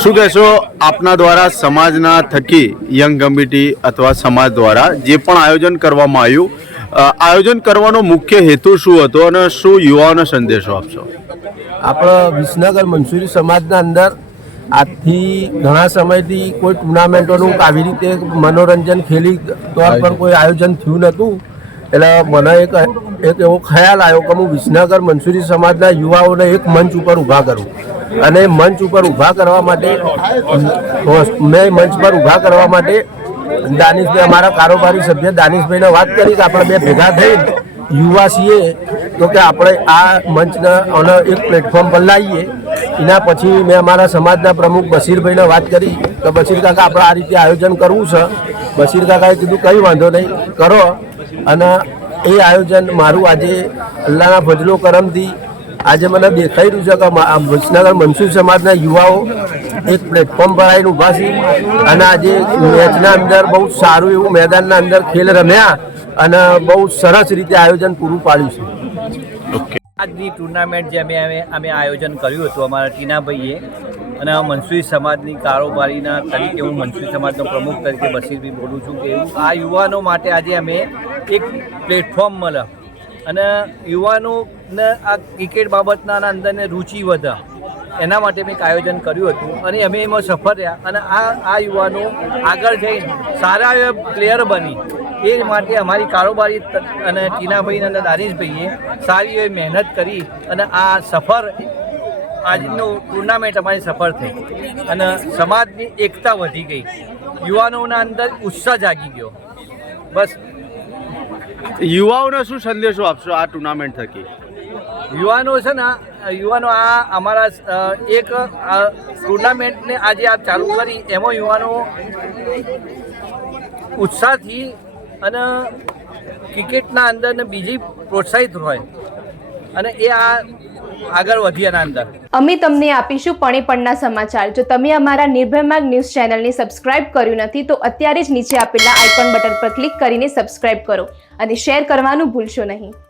શું કહેશો આપના દ્વારા સમાજના થકી યંગ કમિટી અથવા સમાજ દ્વારા જે પણ આયોજન કરવામાં આવ્યું, આયોજન કરવાનો મુખ્ય હેતુ શું હતો અને શું યુવાઓને સંદેશો આપશો? આપણા વિસનગર મંસૂરી સમાજના અંદર આજથી ઘણા સમયથી કોઈ ટુર્નામેન્ટોનું આવી રીતે મનોરંજન ખેલી તौर પર કોઈ આયોજન થયું નહોતું. એટલે મને એક એવો ખ્યાલ આવ્યો કે હું વિસનગર મંસૂરી સમાજના યુવાઓને એક મંચ ઉપર ઊભા કરું. અને મંચ ઉપર ઊભા કરવા માટે દાનિશભાઈ, અમારા કારોબારી સભ્ય દાનિશભાઈને વાત કરી કે આપણે બે ભેગા થઈ યુવા છીએ તો કે આપણે આ મંચને એક પ્લેટફોર્મ પર લાવીએ. એના પછી મેં અમારા સમાજના પ્રમુખ બશીરભાઈને વાત કરી કે બશીર કાકા આપણે આ રીતે આયોજન કરવું છે. બશીર કાકાએ કીધું કંઈ વાંધો નહીં, કરો. અને એ આયોજન મારું આજે અલ્લાહના ફજલો કરમથી આજે મને દેખાઈ રહ્યું છે કે વિસનગર મંસૂરી સમાજના યુવાઓ એક પ્લેટફોર્મ પર આવીને ઊભા છે. અને આજે મેચના અંદર બહુ સારું એવું મેદાનના અંદર ખેલ રમ્યા અને બહુ સરસ રીતે આયોજન પૂરું પાડ્યું છે. આજની ટુર્નામેન્ટ જે અમે આયોજન કર્યું હતું અમારા ટીનાભાઈએ, અને મંસૂરી સમાજની કારોબારીના તરીકે હું મંસૂરી સમાજનો પ્રમુખ તરીકે બશીરભાઈ બોલું છું કે આ યુવાનો માટે આજે અમે એક પ્લેટફોર્મ મળે અને યુવાનોને આ ક્રિકેટ બાબતના અંદરને રુચિ વધે એના માટે મેં એક આયોજન કર્યું હતું અને અમે એમાં સફળ રહ્યા. અને આ યુવાનો આગળ જઈને સારા પ્લેયર બની એ માટે અમારી કારોબારી અને ટીનાભાઈ અને દાનિશભાઈએ સારી એવી મહેનત કરી અને આ સફર આજનું ટુર્નામેન્ટ અમારી સફળ થઈ અને સમાજની એકતા વધી ગઈ, યુવાનોના અંદર ઉત્સાહ જાગી ગયો. બસ યુવાઓને શું સંદેશો આપશો આ ટુર્નામેન્ટ થકી? યુવાનો છે ને, યુવાનો આ અમારા એક ટુર્નામેન્ટને આજે આ ચાલુ કરી એમાં યુવાનો ઉત્સાહથી અને ક્રિકેટના અંદર ને બીજી પ્રોત્સાહિત હોય અને એ આ આગળ વધ્યાના અંદર. અમે તમને આપીશું પણેપણના સમાચાર. જો તમે અમારા નિર્ભય માર્ગ ન્યૂઝ ચેનલને સબસ્ક્રાઇબ કર્યું નથી તો અત્યારે જ નીચે આપેલા આઇકોન બટન પર ક્લિક કરીને સબસ્ક્રાઇબ કરો અને શેર કરવાનું ભૂલશો નહીં.